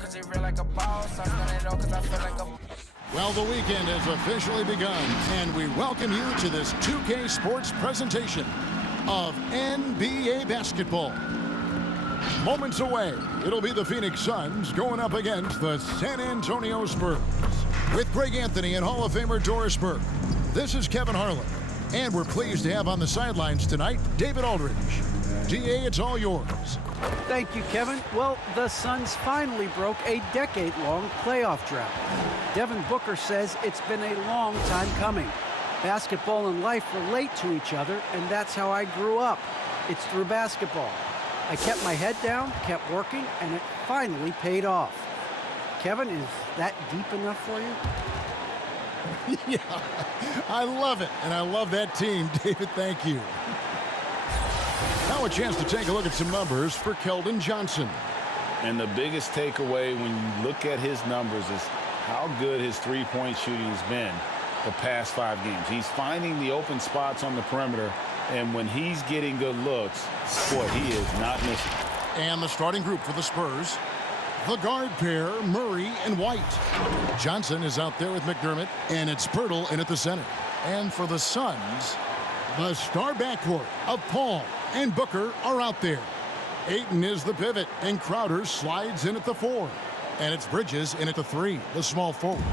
cause he real like a boss. I spend it all cause I feel like a... Well, the weekend has officially begun, and we welcome you to this 2K Sports presentation of NBA basketball. Moments away, it'll be the Phoenix Suns going up against the San Antonio Spurs. With Greg Anthony and Hall of Famer Doris Burke, this is Kevin Harlan, and we're pleased to have on the sidelines tonight David Aldridge. DA, it's all yours. Thank you, Kevin. Well, the Suns finally broke a decade-long playoff drought. Devin Booker says it's been a long time coming. Basketball and life relate to each other, and that's how I grew up. It's through basketball. I kept my head down, kept working, and it finally paid off. Kevin, is that deep enough for you? Yeah, I love it, and I love that team. David, thank you. Now a chance to take a look at some numbers for Keldon Johnson. And the biggest takeaway when you look at his numbers is how good his three-point shooting has been the past 5 games. He's finding the open spots on the perimeter, and when he's getting good looks, boy, he is not missing. And the starting group for the Spurs, the guard pair, Murray and White. Johnson is out there with McDermott, and it's Pirtle in at the center. And for the Suns, the star backcourt of Paul and Booker are out there. Ayton is the pivot, and Crowder slides in at the 4. And it's Bridges in at the 3, the small forward.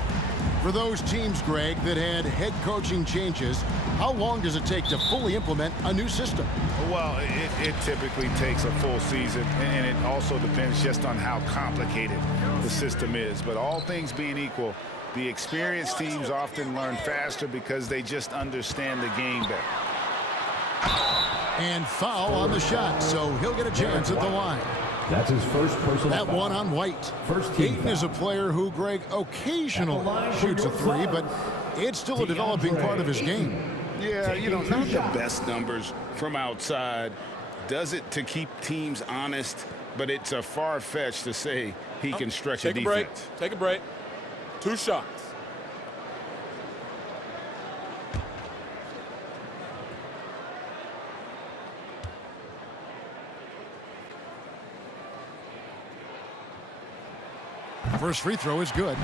For those teams, Greg, that had head coaching changes, how long does it take to fully implement a new system? Well, it typically takes a full season, and it also depends just on how complicated the system is. But all things being equal, the experienced teams often learn faster because they just understand the game better. And foul on the shot, so he'll get a chance at the line. That's his first personal That foul. one on White. First team Ayton is a player who, Greg, occasionally shoots a 3, but it's still a developing part of his game. Yeah, you know, not the best numbers from outside. Does it to keep teams honest, but it's a far-fetched to say he can stretch a defense. Take a break. 2 shots. First free throw is good.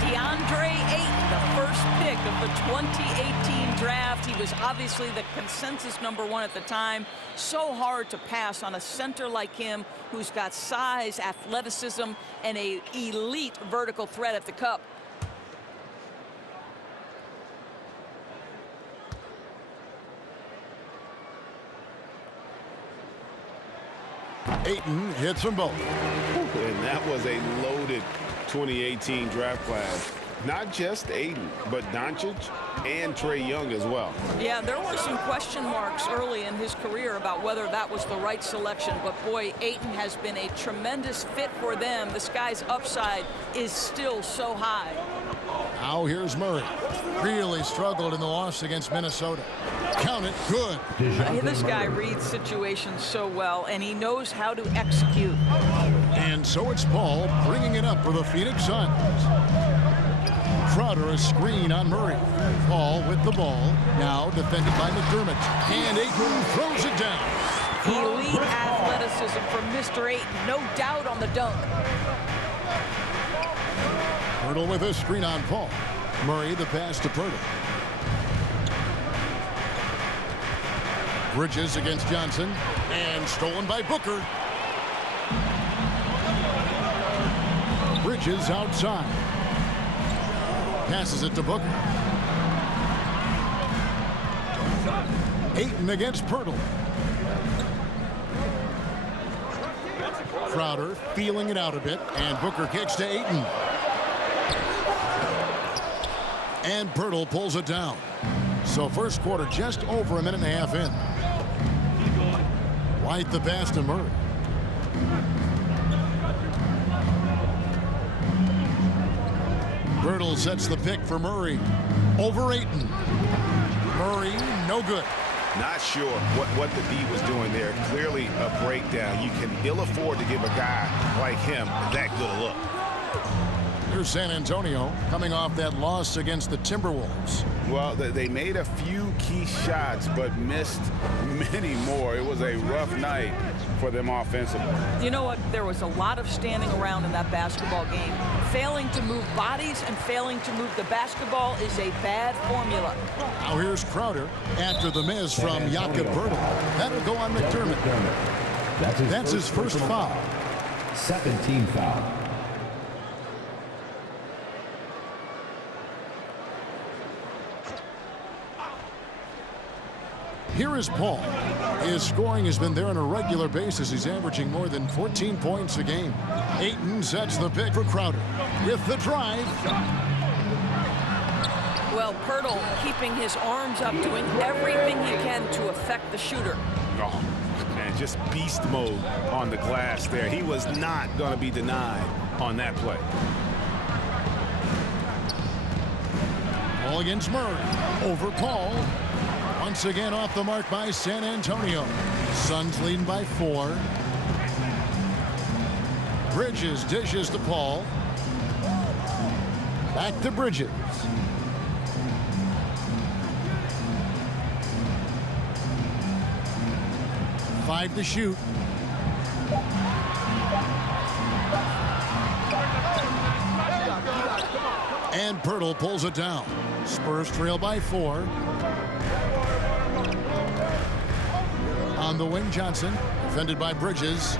DeAndre Ayton, the first pick of the 2018 draft. He was obviously the consensus #1 at the time. So hard to pass on a center like him who's got size, athleticism, and an elite vertical threat at the cup. Ayton hits them both. And that was a loaded 2018 draft class. Not just Ayton, but Doncic and Trae Young as well. Yeah, there were some question marks early in his career about whether that was the right selection. But, boy, Ayton has been a tremendous fit for them. This guy's upside is still so high. Now here's Murray. Really struggled in the loss against Minnesota. Count it, good. This guy reads situations so well, and he knows how to execute. And so it's Paul bringing it up for the Phoenix Suns. Crowder a screen on Murray. Paul with the ball, now defended by McDermott. And Ayton throws it down. Elite athleticism from Mr. Ayton, no doubt on the dunk. Pirtle with a screen on Paul. Murray the pass to Pirtle. Bridges against Johnson, and stolen by Booker. Bridges outside. Passes it to Booker. Ayton against Pirtle. Crowder feeling it out a bit, and Booker kicks to Ayton. And Pirtle pulls it down. So first quarter just over a minute and a half in. White the pass to Murray. Pirtle sets the pick for Murray. Over Ayton. Murray, no good. Not sure what the D was doing there. Clearly a breakdown. You can ill afford to give a guy like him that good a look. Here's San Antonio coming off that loss against the Timberwolves. Well, they made a few key shots, but missed many more. It was a rough night for them offensively. You know what? There was a lot of standing around in that basketball game. Failing to move bodies and failing to move the basketball is a bad formula. Now here's Crowder after the miss from Jakob Poeltl. That'll go on McDermott. That's his first foul. Second team foul. Here is Paul. His scoring has been there on a regular basis. He's averaging more than 14 points a game. Ayton sets the pick for Crowder with the drive. Well, Poeltl keeping his arms up, doing everything he can to affect the shooter. Oh, man, just beast mode on the glass there. He was not going to be denied on that play. Ball against Murray. Over Paul. Once again off the mark by San Antonio. Suns leading by 4. Bridges dishes to Paul. Back to Bridges. Five to shoot. And Poeltl pulls it down. Spurs trail by 4. On the wing, Johnson, defended by Bridges.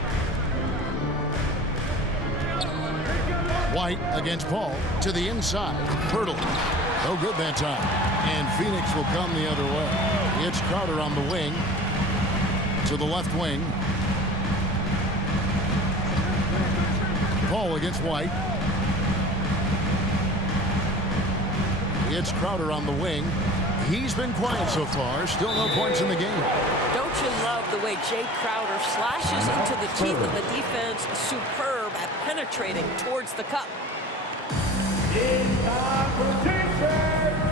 White against Paul to the inside. Poeltl, no good that time. And Phoenix will come the other way. It's Crowder on the wing to the left wing. Paul against White. It's Crowder on the wing. He's been quiet so far. Still no points in the game. Don't you love the way Jay Crowder slashes into the teeth of the defense? Superb at penetrating towards the cup. It's time for defense.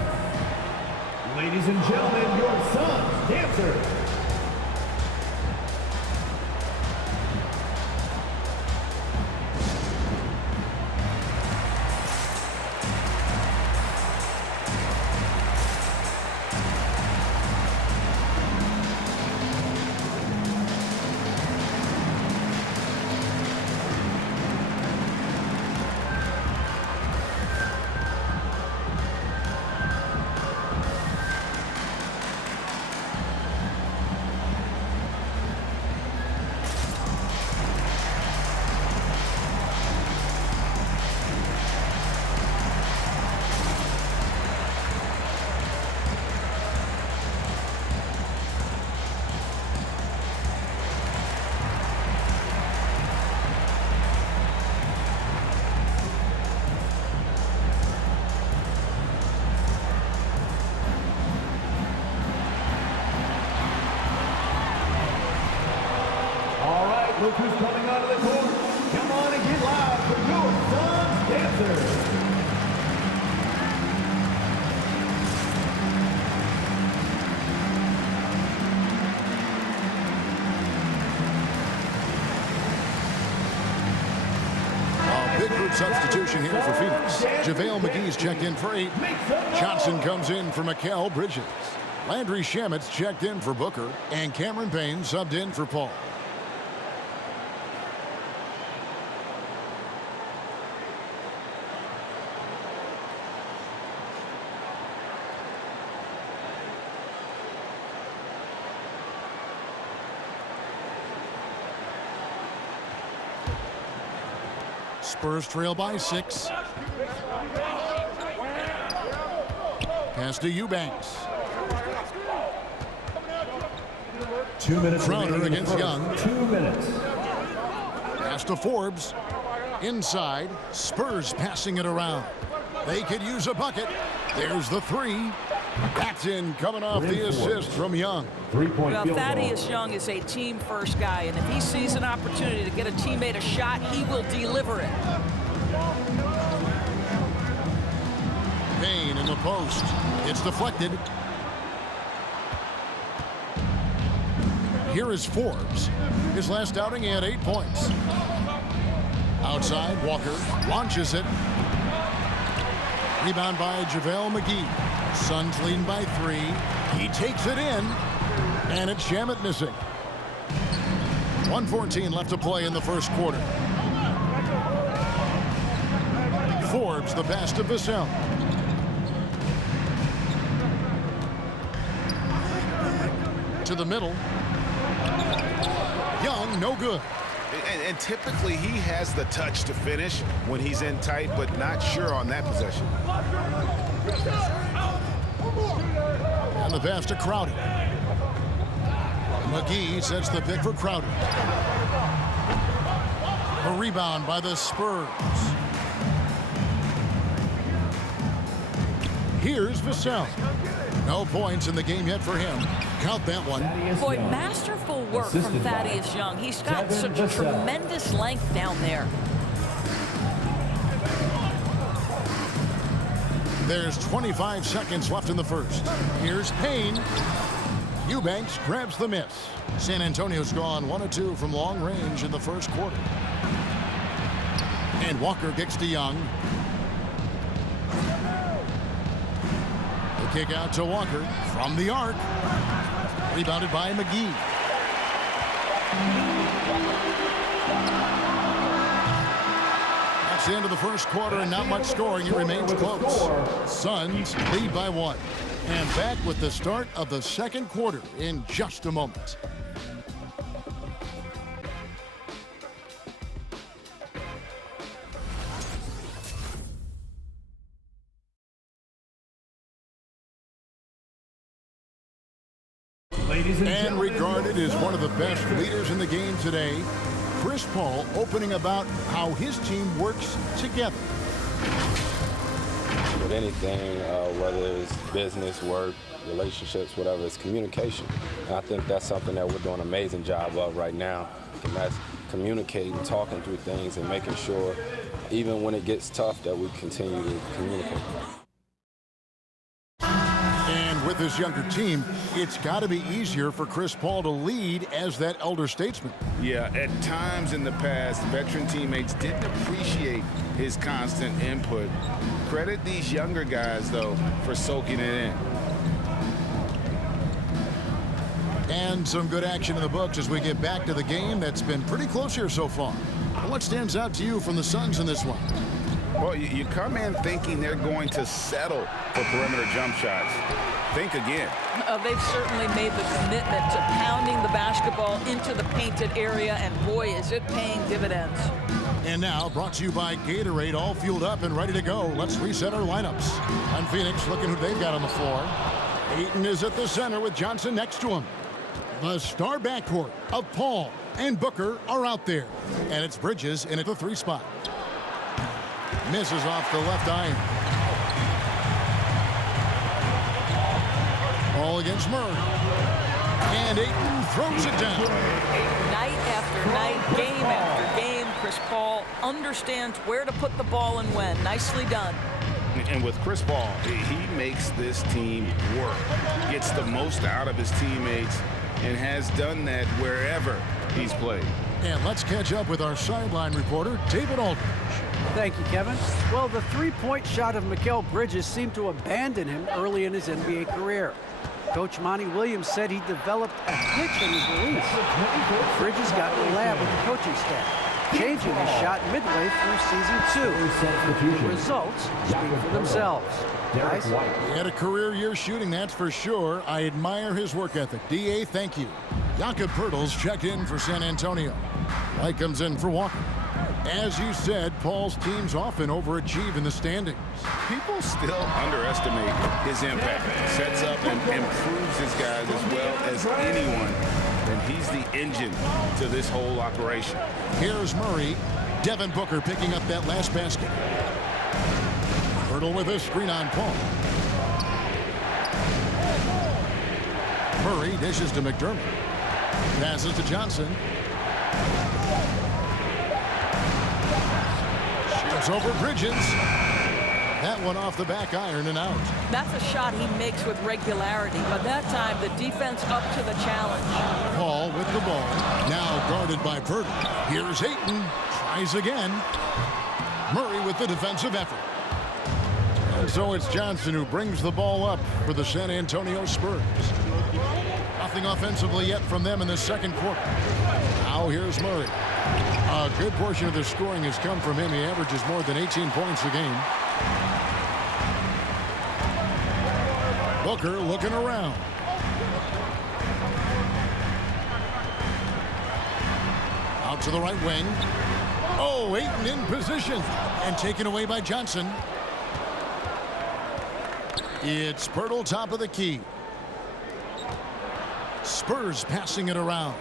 Ladies and gentlemen, your Suns dancers. Look who's coming onto the court. Come on and get loud for your Suns dancers. A big group substitution here for Phoenix. JaVale McGee's checked in for 8. Johnson comes in for Mikal Bridges. Landry Shamet's checked in for Booker. And Cameron Payne subbed in for Paul. Spurs trail by 6. Pass to Eubanks. 2 minutes. Crowder against Young. 2 minutes. Pass to Forbes. Inside. Spurs passing it around. They could use a bucket. There's the 3. That's in, coming off the assist from Young. 3-point Well, field Thaddeus goal. Young is a team-first guy, and if he sees an opportunity to get a teammate a shot, he will deliver it. Payne in the post. It's deflected. Here is Forbes. His last outing, he had 8 points. Outside, Walker launches it. Rebound by JaVale McGee. Suns leading by 3. He takes it in, and it's Shamet missing. 1:14 left to play in the first quarter. Forbes the pass to Vassell. To the middle. Young, no good. And typically he has the touch to finish when he's in tight, but not sure on that possession. And the pass to Crowder. McGee sets the pick for Crowder. A rebound by the Spurs. Here's Vassell. No points in the game yet for him. Count that one. Boy, masterful work from Thaddeus Young. He's got such tremendous length down there. There's 25 seconds left in the first. Here's Payne. Eubanks grabs the miss. San Antonio's gone 1 of 2 from long range in the first quarter. And Walker kicks to Young. The kick out to Walker from the arc. Rebounded by McGee. That's the end of the first quarter, and not much scoring. It remains close. Suns lead by 1. And back with the start of the second quarter in just a moment. And regarded as one of the best leaders in the game today, Chris Paul opening about how his team works together. With anything, whether it's business, work, relationships, whatever, it's communication. And I think that's something that we're doing an amazing job of right now. And that's communicating, talking through things, and making sure, even when it gets tough, that we continue to communicate. And with this younger team, it's got to be easier for Chris Paul to lead as that elder statesman. Yeah, at times in the past, veteran teammates didn't appreciate his constant input. Credit these younger guys, though, for soaking it in. And some good action in the books as we get back to the game that's been pretty close here so far. What stands out to you from the Suns in this one? Well, you come in thinking they're going to settle for perimeter jump shots. Think again. They've certainly made the commitment to pounding the basketball into the painted area, and boy, is it paying dividends. And now, brought to you by Gatorade, all fueled up and ready to go. Let's reset our lineups. On Phoenix, looking who they've got on the floor. Ayton is at the center with Johnson next to him. The star backcourt of Paul and Booker are out there. And it's Bridges in at the 3 spot. Misses off the left iron. All against Murray. And Ayton throws it down. Night after night, game after game, Chris Paul understands where to put the ball and when. Nicely done. And with Chris Paul, he makes this team work. Gets the most out of his teammates and has done that wherever he's played. And let's catch up with our sideline reporter, David Aldridge. Thank you, Kevin. Well, the three-point shot of Mikal Bridges seemed to abandon him early in his NBA career. Coach Monty Williams said he developed a hitch in his release. Bridges got in the lab with the coaching staff, changing his shot midway through season 2. The results speak for themselves. Guys? He had a career year shooting, that's for sure. I admire his work ethic. D.A., thank you. Jakob Poeltl's checked in for San Antonio. White comes in for Walker. As you said, Paul's teams often overachieve in the standings. People still underestimate his impact. Sets up and improves his guys as well as anyone. And he's the engine to this whole operation. Here's Murray. Devin Booker picking up that last basket. Poeltl with a screen on Paul. Murray dishes to McDermott. Passes to Johnson. Shoots over Bridges. That one off the back iron and out. That's a shot he makes with regularity, but that time the defense up to the challenge. Paul with the ball. Now guarded by Poeltl. Here's Ayton. Tries again. Murray with the defensive effort. And so it's Johnson who brings the ball up for the San Antonio Spurs. Nothing offensively yet from them in the second quarter. Now here's Murray. A good portion of the scoring has come from him. He averages more than 18 points a game. Booker looking around. Out to the right wing. Oh, Ayton in position and taken away by Johnson. It's Pirtle top of the key. Spurs passing it around.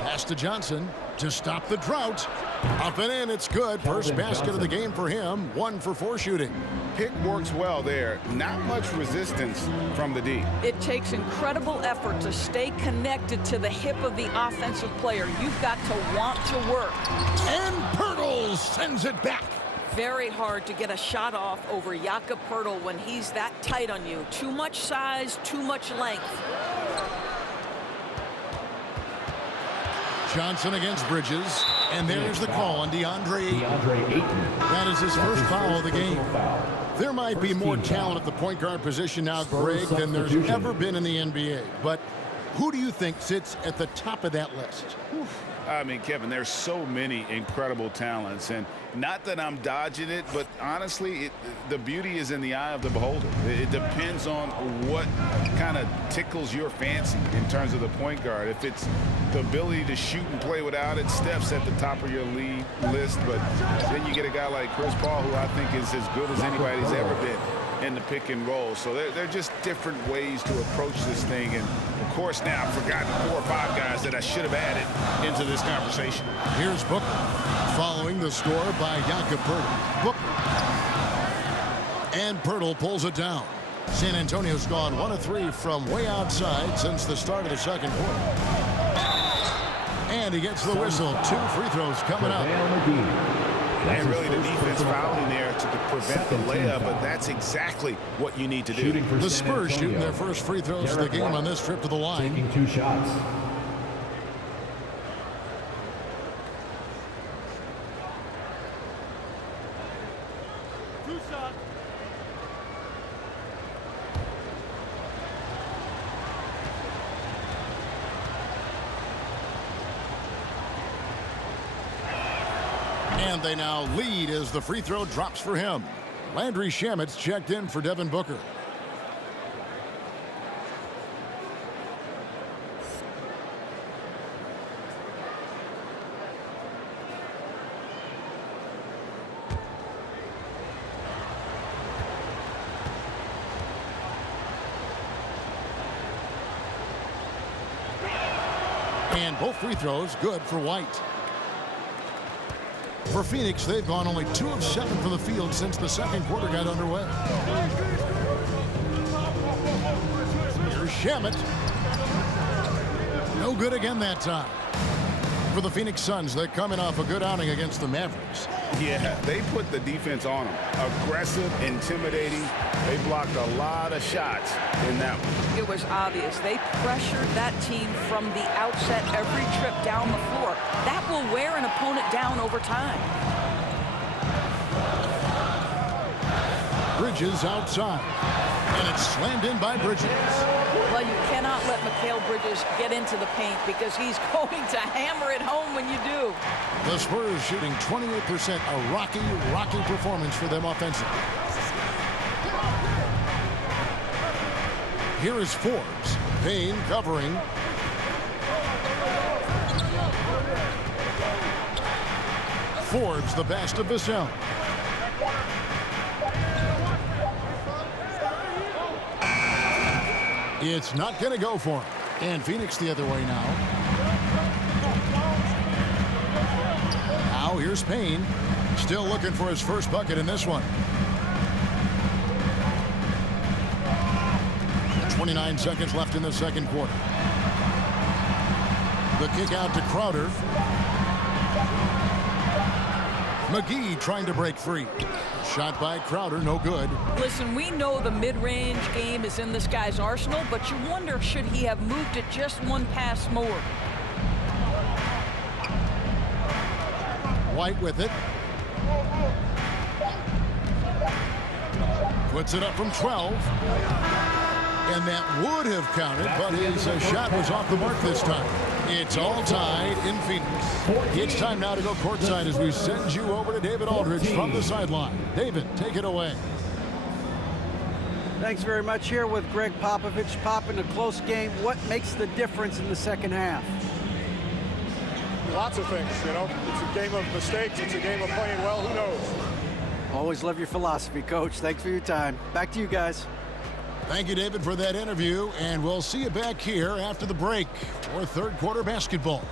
Pass to Johnson to stop the drought. Up and in, it's good. First basket of the game for him. 1 for 4 shooting. Pick works well there. Not much resistance from the D. It takes incredible effort to stay connected to the hip of the offensive player. You've got to want to work. And Pirtle sends it back. Very hard to get a shot off over Jakob Pirtle when he's that tight on you. Too much size, too much length. Johnson against Bridges. And there's the call on DeAndre Ayton. That is his first foul of the game. There might be more talent at the point guard position now, Greg, than there's ever been in the NBA. But who do you think sits at the top of that list? I mean, Kevin, there's so many incredible talents, and not that I'm dodging it, but honestly, the beauty is in the eye of the beholder. It depends on what kind of tickles your fancy in terms of the point guard. If it's the ability to shoot and play without it, Steph's at the top of your league list, but then you get a guy like Chris Paul, who I think is as good as anybody's ever been in the pick and roll. So they're just different ways to approach this thing. And of course, now I've forgotten 4 or 5 guys that I should have added into this conversation. Here's Booker following the score by Jakob Pirtle. Booker. And Pirtle pulls it down. San Antonio's gone 1 of 3 from way outside since the start of the second quarter. And he gets the whistle. 2 free throws coming up. And really the defense fouling there to prevent the layup, but that's exactly what you need to do. The Spurs shooting their first free throws of the game on this trip to the line. Taking 2 shots. And they now lead as the free throw drops for him. Landry Shamet's checked in for Devin Booker. And both free throws good for White. For Phoenix, they've gone only 2 of 7 from the field since the second quarter got underway. Here's Shamet. No good again that time. For the Phoenix Suns, they're coming off a good outing against the Mavericks. Yeah, they put the defense on them. Aggressive, intimidating. They blocked a lot of shots in that one. It was obvious. They pressured that team from the outset every trip down the floor. That will wear an opponent down over time. Bridges outside. And it's slammed in by Bridges. Well, you cannot let Mikal Bridges get into the paint because he's going to hammer it home when you do. The Spurs shooting 28%. A rocky performance for them offensively. Here is Forbes. Payne covering. Forbes the best of Vassell. It's not going to go for him. And Phoenix the other way now. Now here's Payne. Still looking for his first bucket in this one. 29 seconds left in the second quarter. The kick out to Crowder. McGee trying to break free. Shot by Crowder, no good. Listen, we know the mid-range game is in this guy's arsenal, but you wonder, should he have moved it just 1 pass more? White with it. puts it up from 12. And that would have counted, but his shot was off the mark this time. It's all tied in Phoenix. It's time now to go courtside as we send you over to David Aldridge from the sideline. David, take it away. Thanks very much. Here with Greg Popovich. Pop, in a close game, what makes the difference in the second half? Lots of things, you know. It's a game of mistakes. It's a game of playing well. Who knows? Always love your philosophy, Coach. Thanks for your time. Back to you guys. Thank you, David, for that interview, and we'll see you back here after the break for third quarter basketball.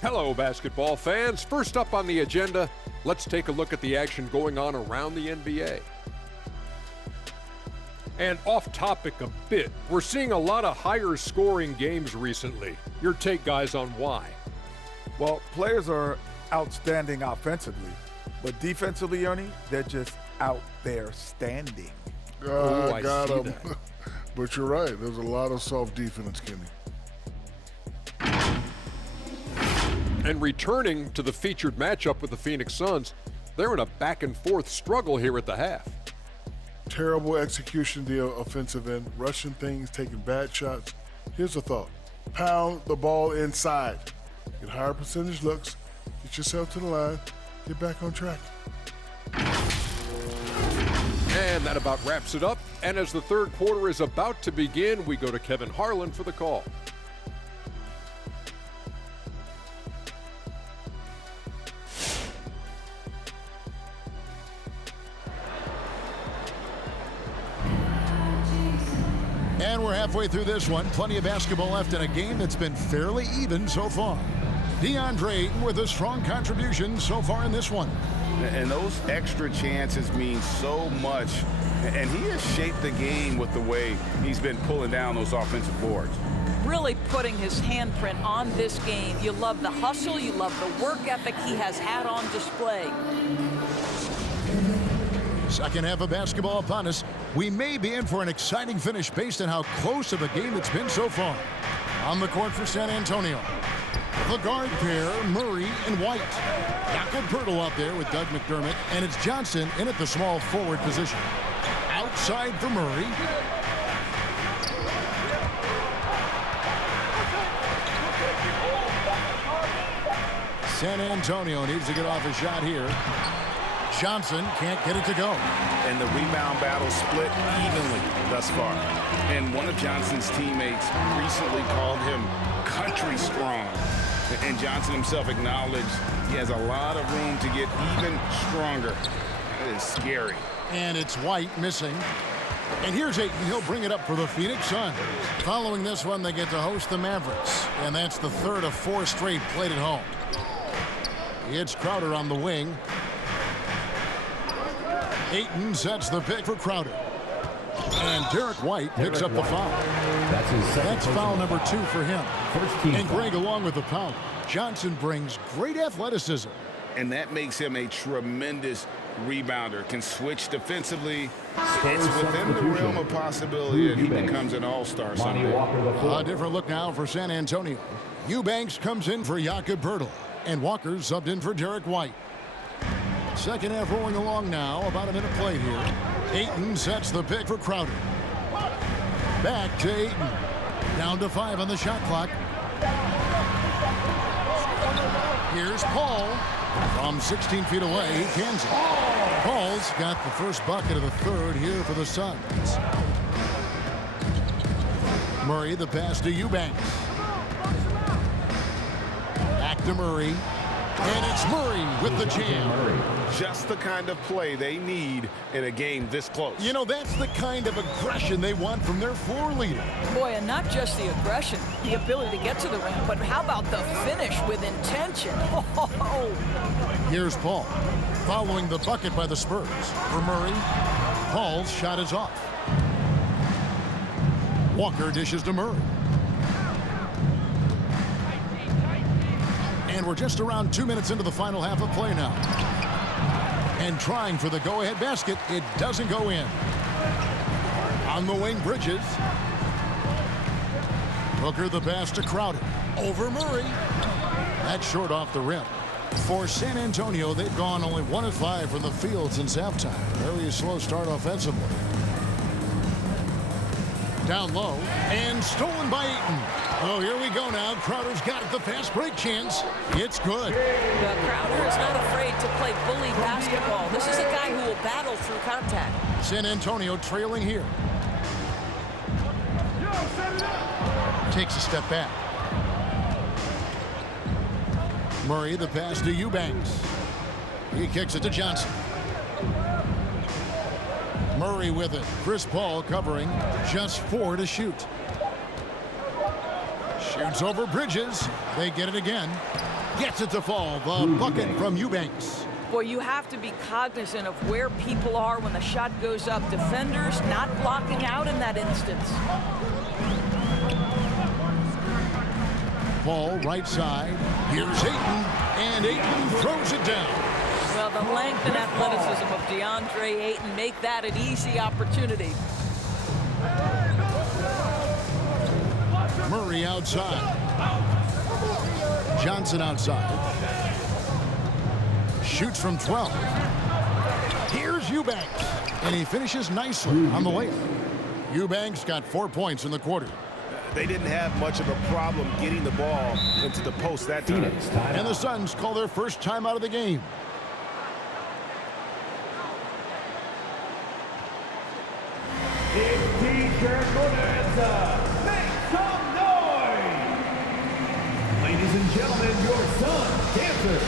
Hello, basketball fans. First up on the agenda, let's take a look at the action going on around the NBA. And off topic a bit, we're seeing a lot of higher scoring games recently. Your take, guys, on why? Well, players are outstanding offensively, but defensively, Ernie, they're just out there standing. I got see him. that. But you're right. There's a lot of soft defense, Kenny. And returning to the featured matchup with the Phoenix Suns, they're in a back-and-forth struggle here at the half. Terrible execution of the offensive end, rushing things, taking bad shots. Here's a thought. Pound the ball inside. Get higher percentage looks. Get yourself to the line. Get back on track. And that about wraps it up. And as the third quarter is about to begin, we go to Kevin Harlan for the call. And we're halfway through this one. Plenty of basketball left in a game that's been fairly even so far. DeAndre Ayton with a strong contribution so far in this one. And those extra chances mean so much. And he has shaped the game with the way he's been pulling down those offensive boards. Really putting his handprint on this game. You love the hustle, you love the work ethic he has had on display. Second half of basketball upon us. We may be in for an exciting finish based on how close of a game it's been so far. On the court for San Antonio, the guard pair, Murray and White. Jakob Poeltl out there with Doug McDermott, and it's Johnson in at the small forward position. Outside for Murray. San Antonio needs to get off a shot here. Johnson can't get it to go. And the rebound battle split evenly thus far. And one of Johnson's teammates recently called him country strong. And Johnson himself acknowledged he has a lot of room to get even stronger. That is scary. And it's White missing. And here's Ayton. He'll bring it up for the Phoenix Suns. Following this one, they get to host the Mavericks. And that's the third of 4 straight played at home. It's Crowder on the wing. Ayton sets the pick for Crowder. And Derek White picks up the foul. That's foul number 2 for him. And Greg along with the foul. Johnson brings great athleticism. And that makes him a tremendous rebounder. Can switch defensively. It's within the realm of possibility that he becomes an all-star someday. A different look now for San Antonio. Eubanks comes in for Jakob Poeltl. And Walker subbed in for Derek White. Second half rolling along now. About a minute played here. Ayton sets the pick for Crowder. Back to Ayton. Down to 5 on the shot clock. Here's Paul. From 16 feet away, he cans it. Paul's got the first bucket of the third here for the Suns. Murray, the pass to Eubanks. Back to Murray. And it's Murray with the jam. Just the kind of play they need in a game this close. You know, that's the kind of aggression they want from their floor leader. Boy, and not just the aggression, the ability to get to the rim, but how about the finish with intention? Oh. Here's Paul, following the bucket by the Spurs. For Murray, Paul's shot is off. Walker dishes to Murray. And we're just around 2 minutes into the final half of play now. And trying for the go-ahead basket, it doesn't go in. On the wing, Bridges. Booker the pass to Crowder. Over Murray. That's short off the rim. For San Antonio, they've gone only 1 of 5 from the field since halftime. Very slow start offensively. Down low, and stolen by Ayton. Oh, here we go now. Crowder's got it, the fast break chance. It's good. Crowder is not afraid to play bully basketball. This is a guy who will battle through contact. San Antonio trailing here. Takes a step back. Murray, the pass to Eubanks. He kicks it to Johnson. Murray with it. Chris Paul covering. Just 4 to shoot. Shoots over Bridges. They get it again. Gets it to fall. The bucket from Eubanks. Boy, you have to be cognizant of where people are when the shot goes up. Defenders not blocking out in that instance. Paul, right side. Here's Ayton. And Ayton throws it down. Well, the length and athleticism of DeAndre Ayton make that an easy opportunity. Murray outside. Johnson outside. Shoots from 12. Here's Eubanks. And he finishes nicely on the layup. Eubanks got 4 points in the quarter. They didn't have much of a problem getting the ball into the post that time. And the Suns call their first time out of the game. It's T-shirt Bonanza. Make some noise! Ladies and gentlemen, your Suns dancers.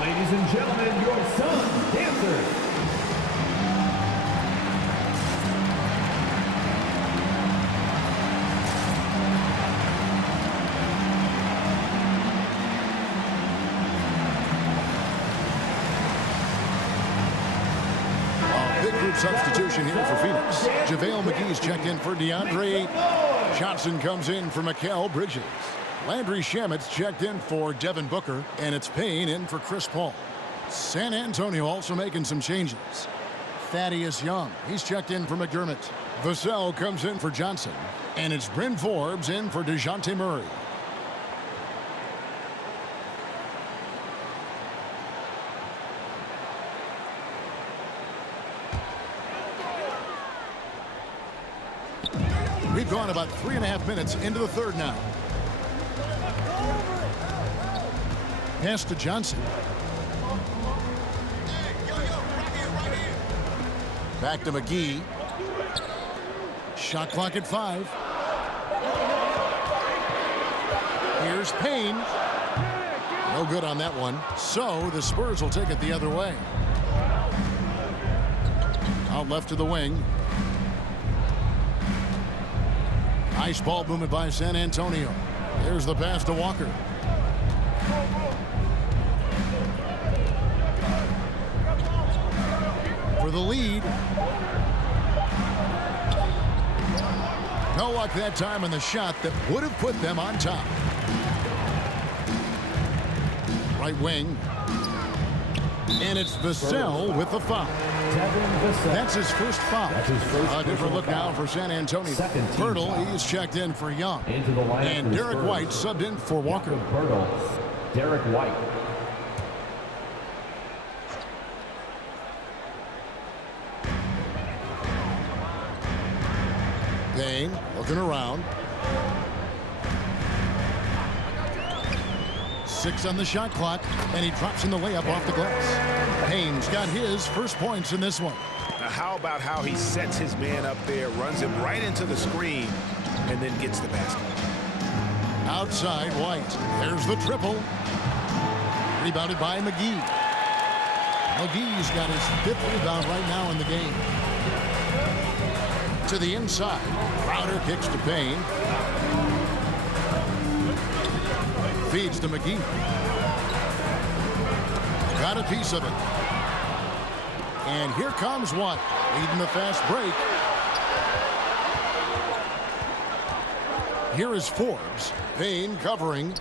Ladies and gentlemen, your Suns dancers. Big group substitution here for Phoenix. JaVale McGee's checked in for DeAndre Ayton. Johnson comes in for Mikal Bridges. Landry Shamit's checked in for Devin Booker, and it's Payne in for Chris Paul. San Antonio also making some changes. Thaddeus Young, he's checked in for McDermott. Vassell comes in for Johnson, and it's Bryn Forbes in for DeJounte Murray. We've gone about 3.5 minutes into the third now. Pass to Johnson. Back to McGee. Shot clock at 5. Here's Payne. No good on that one. So the Spurs will take it the other way. Out left to the wing. Nice ball movement by San Antonio. There's the pass to Walker. For the lead. No luck that time on the shot that would have put them on top. Right wing. And it's Vassell with the foul. That's his first foul. A different look now for San Antonio. Pirtle, he's checked in for Young. And Derek White subbed in for Walker. Derek White. Payne looking around. 6 on the shot clock, and he drops in the layup off the glass. Payne's got his first points in this one. Now how about how he sets his man up there, runs him right into the screen, and then gets the basket. Outside, White. There's the triple. Rebounded by McGee. McGee's got his 5th rebound right now in the game. To the inside. Crowder kicks to Payne. Feeds to McGee. Got a piece of it. And here comes White, leading the fast break. Here is Forbes. Payne covering.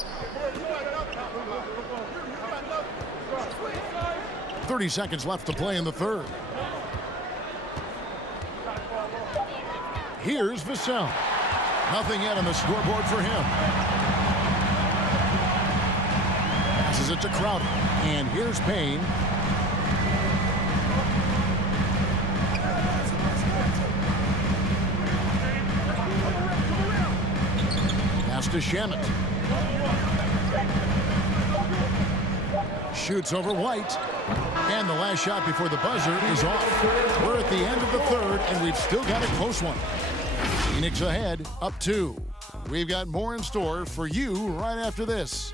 30 seconds left to play in the third. Here's Vassell. Nothing yet on the scoreboard for him. Passes it to Crowder. And here's Payne. Pass to Shamet. Shoots over White. And the last shot before the buzzer is off. We're at the end of the third, and we've still got a close one. Phoenix ahead, up 2. We've got more in store for you right after this.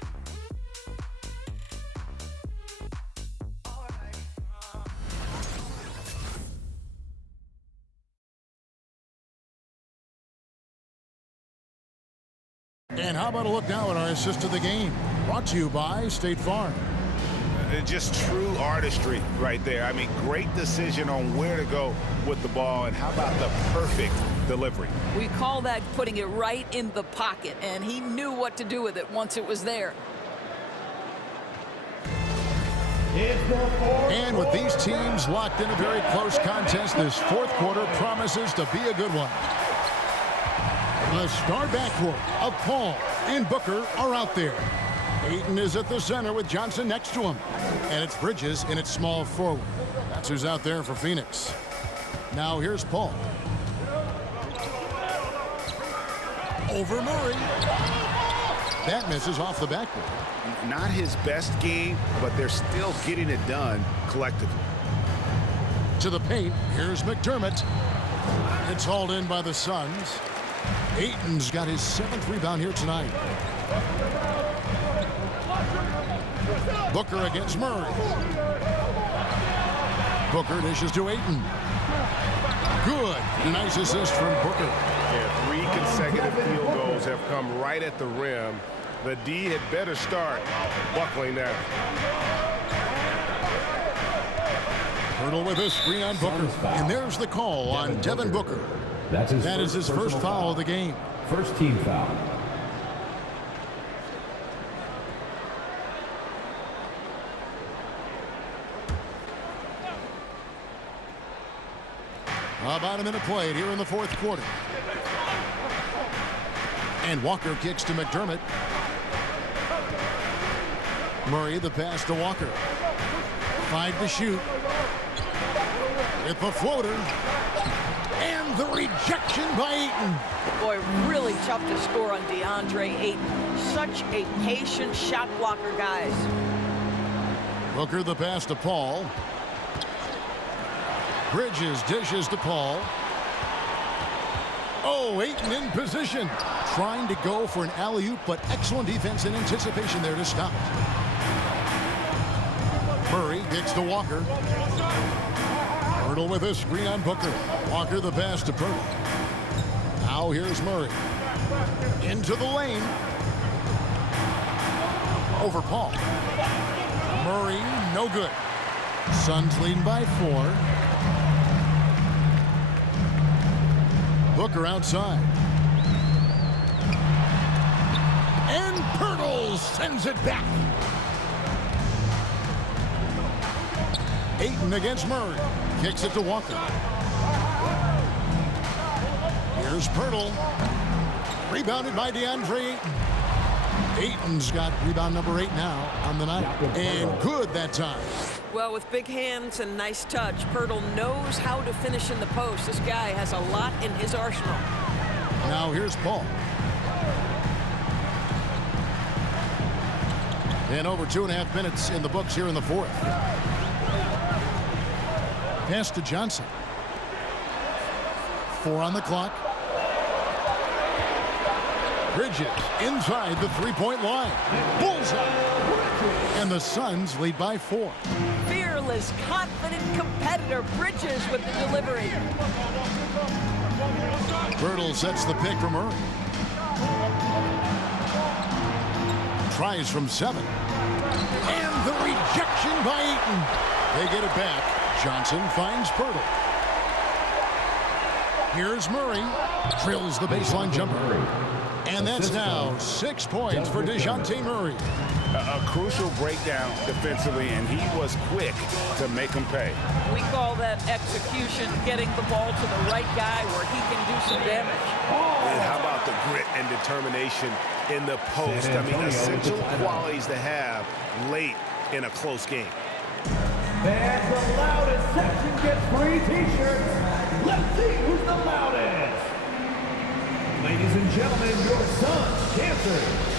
And how about a look now at our assist of the game? Brought to you by State Farm. Just true artistry right there. I mean, great decision on where to go with the ball, and how about the perfect delivery? We call that putting it right in the pocket, and he knew what to do with it once it was there. And with these teams locked in a very close contest, this fourth quarter promises to be a good one. The star backcourt of Paul and Booker are out there. Ayton is at the center with Johnson next to him. And it's Bridges in its small forward. That's who's out there for Phoenix. Now here's Paul. Over Murray. That misses off the backboard. Not his best game, but they're still getting it done collectively. To the paint, here's McDermott. It's hauled in by the Suns. Ayton's got his 7th rebound here tonight. Booker against Murray. Booker dishes to Ayton. Good. Nice assist from Booker. Yeah, 3 consecutive field goals have come right at the rim. The D had better start buckling down. Hurdle with a screen on Booker. And there's the call on Devin Booker. That is his first foul of the game. First team foul. About a minute played here in the fourth quarter. And Walker kicks to McDermott. Murray the pass to Walker. 5 to shoot. With the floater. And the rejection by Ayton. Boy, really tough to score on DeAndre Ayton. Such a patient shot blocker, guys. Booker the pass to Paul. Bridges dishes to Paul. Oh, Ayton in position. Trying to go for an alley-oop, but excellent defense and anticipation there to stop it. Murray gets to Walker. Hurdle with a screen on Booker. Walker the pass to Purtle. Now here's Murray. Into the lane. Over Paul. Murray, no good. Suns leading by 4. Booker outside. And Purtle sends it back. Ayton against Murray. Kicks it to Walker. Here's Purtle. Rebounded by DeAndre Ayton. Ayton's got rebound number 8 now on the night. And good that time. Well, with big hands and nice touch, Purtle knows how to finish in the post. This guy has a lot in his arsenal. Now here's Paul. And over 2.5 minutes in the books here in the fourth. Pass to Johnson. 4 on the clock. Bridges inside the three-point line. Bullseye. And the Suns lead by 4. Fearless, confident competitor. Bridges with the delivery. Birtle sets the pick for Murray. Tries from 7. And the rejection by Eaton. They get it back. Johnson finds Birtle. Here's Murray. Drills the baseline jumper. And that's now 6 points for DeJounte Murray. A crucial breakdown defensively, and he was quick to make him pay. We call that execution, getting the ball to the right guy where he can do some damage. And how about the grit and determination in the post? I mean, essential qualities to have late in a close game. And the loudest section gets free t-shirts. Let's see who's the loudest. Ladies and gentlemen, your Suns dancers.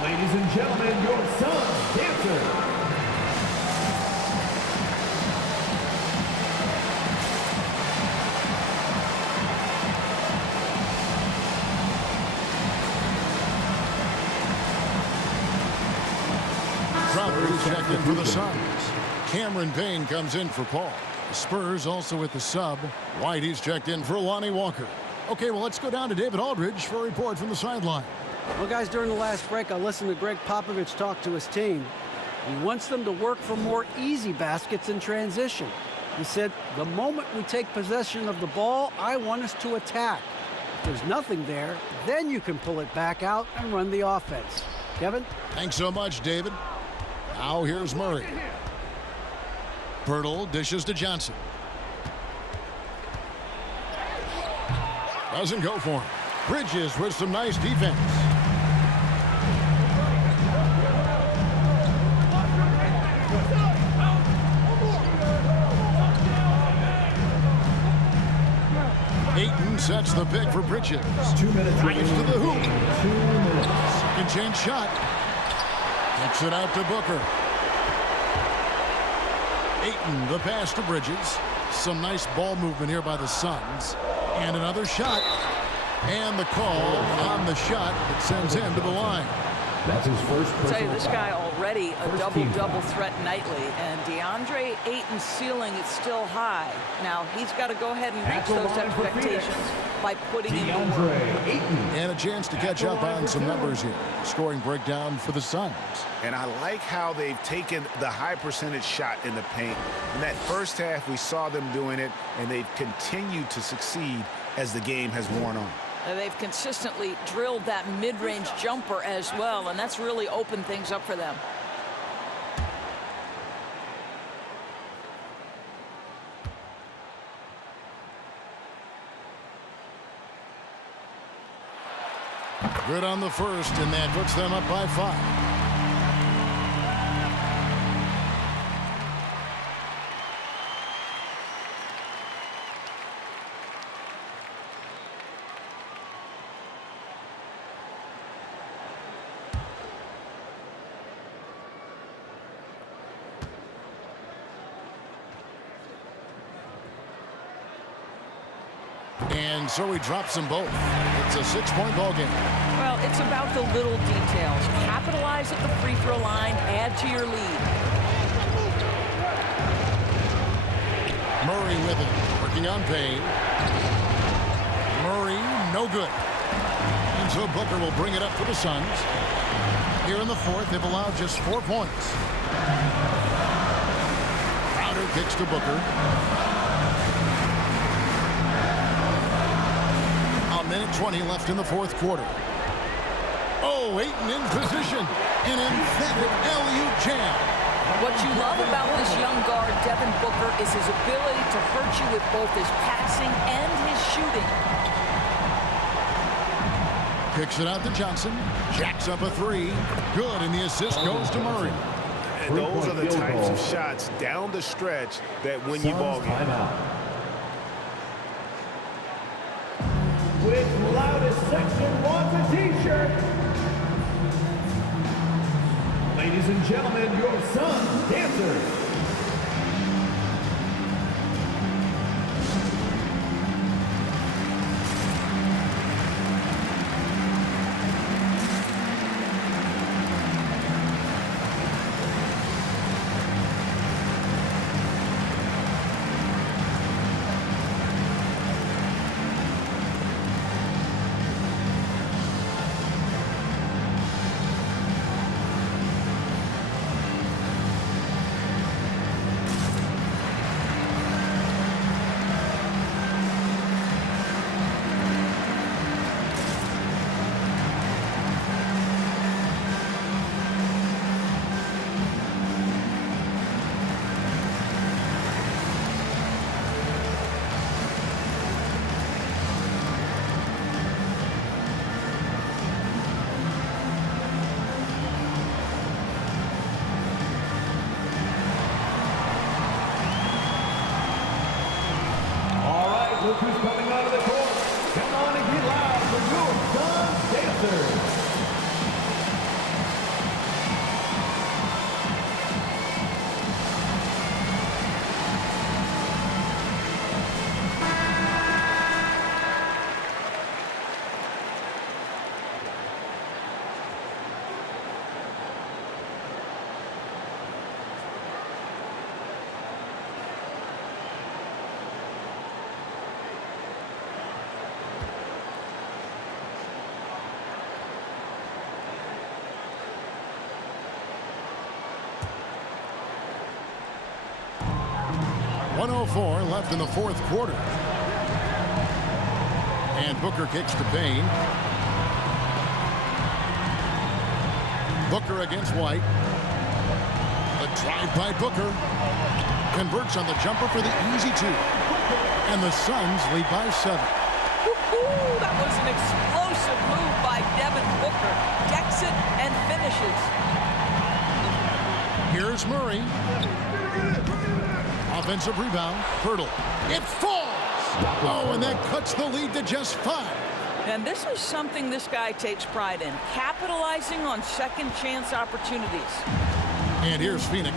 Ladies and gentlemen, your Suns dancer. Crowder's checked in for the Suns. Cameron Payne comes in for Paul. The Spurs also with the sub. Whitey's checked in for Lonnie Walker. Okay, well, let's go down to David Aldridge for a report from the sideline. Well, guys, during the last break, I listened to Greg Popovich talk to his team. He wants them to work for more easy baskets in transition. He said, the moment we take possession of the ball, I want us to attack. If there's nothing there, then you can pull it back out and run the offense. Kevin? Thanks so much, David. Now here's Murray. Birtle dishes to Johnson. Doesn't go for him. Bridges with some nice defense. Ayton sets the pick for Bridges. 2 minutes. Drives to the hoop. 2 minutes. Second chance shot. Kicks it out to Booker. Ayton, the pass to Bridges. Some nice ball movement here by the Suns. And another shot. And the call on the shot that sends him to the line. That's his first. I'll tell you, this guy already a double-double threat nightly, and DeAndre Ayton's ceiling is still high. Now, he's got to go ahead and reach those expectations by putting in the work. And a chance to catch up on some numbers here. Scoring breakdown for the Suns. And I like how they've taken the high percentage shot in the paint. In that first half, we saw them doing it, and they've continued to succeed as the game has worn on. They've consistently drilled that mid-range jumper as well, and that's really opened things up for them. Good on the first, and that puts them up by 5. And so he drops them both. It's a 6-point ball game. Well, Well, it's about the little details. Capitalize at the free throw line, add to your lead. Murray with it, working on Payne. Murray, no good. And so Booker will bring it up for the Suns. Here in the fourth, they've allowed just 4 points. Crowder kicks to Booker. A minute 20 left in the fourth quarter. Oh, Ayton in position. An emphatic LU jam. What you love about this young guard, Devin Booker, is his ability to hurt you with both his passing and his shooting. Kicks it out to Johnson. Jacks up a three. Good, and the assist goes to Murray. And those are the types of shots down the stretch that win you ball games. With loudest section wants a t-shirt. Ladies and gentlemen, your SUNS dancers. Look who's coming out of the court. Come on and get loud for your SUNS dancers. .104 left in the fourth quarter. And Booker kicks to Payne. Booker against White. The drive by Booker. Converts on the jumper for the easy two. And the Suns lead by 7. That was an explosive move by Devin Booker. Decks it and finishes. Here's Murray. Offensive rebound. Pirtle. It falls. Oh, and that cuts the lead to just 5. And this is something this guy takes pride in, capitalizing on second chance opportunities. And here's Phoenix.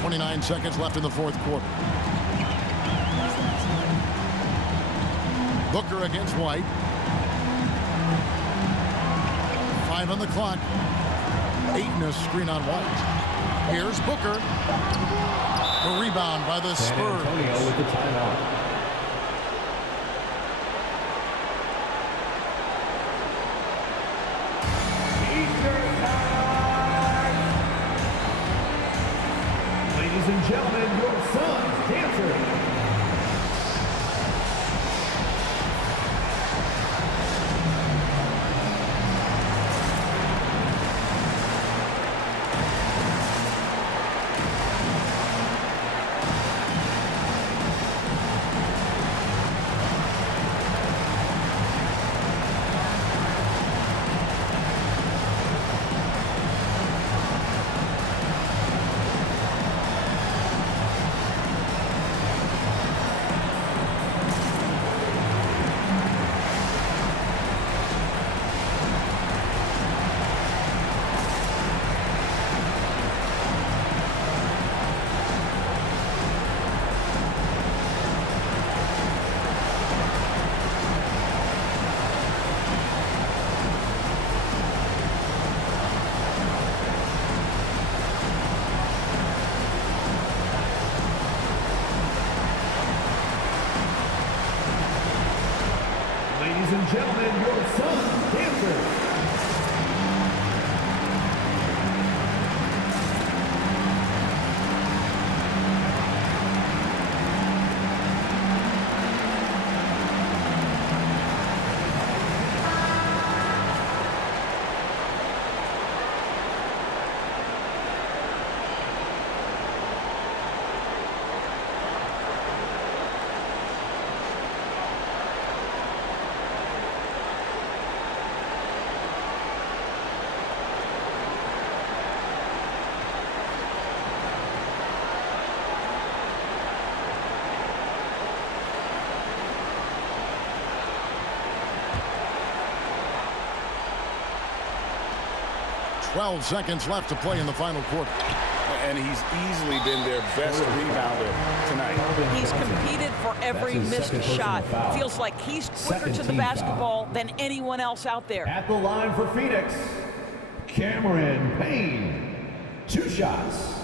29 seconds left in the fourth quarter. Booker against White. 5 on the clock. Ayton a screen on White. Here's Booker. The rebound by the Spurs. San Antonio with the timeout. Ladies and gentlemen, your SUNS dancers. gentlemen, your SUNS dancers. Twelve seconds left to play in the final quarter. And he's easily been their best rebounder tonight. He's competed for every missed shot. Feels like he's quicker to the basketball than anyone else out there. At the line for Phoenix, Cameron Payne. 2 shots.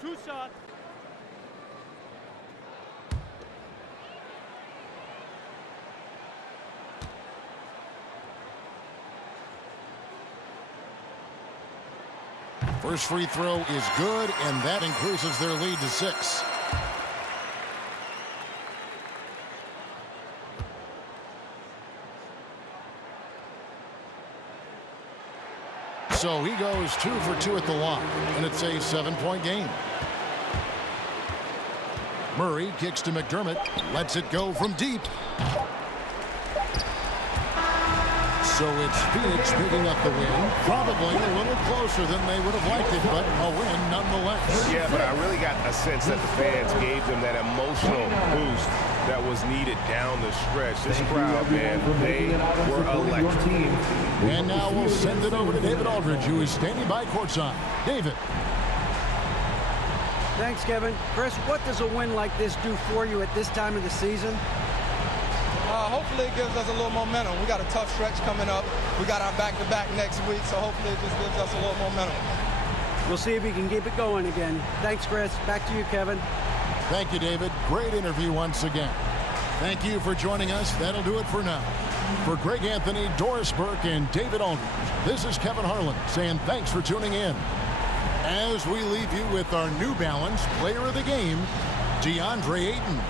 Two shots. First free throw is good, and that increases their lead to 6. So he goes 2 for 2 at the line, and it's a 7-point game. Murray kicks to McDermott, lets it go from deep. So it's Phoenix picking up the win. Probably a little closer than they would have liked it, but a win nonetheless. Yeah, but I really got a sense that the fans gave them that emotional boost that was needed down the stretch. This crowd, man, they were electric. And now we'll send it over to David Aldridge, who is standing by courtside. David. Thanks, Kevin. Chris, what does a win like this do for you at this time of the season? Hopefully it gives us a little momentum. We got a tough stretch coming up. We got our back-to-back next week, so hopefully it just gives us a little momentum. We'll see if he can keep it going again. Thanks, Chris. Back to you, Kevin. Thank you, David. Great interview once again. Thank you for joining us. That'll do it for now. For Greg Anthony, Doris Burke, and David Aldridge, this is Kevin Harlan saying thanks for tuning in. As we leave you with our New Balance Player of the Game, DeAndre Ayton.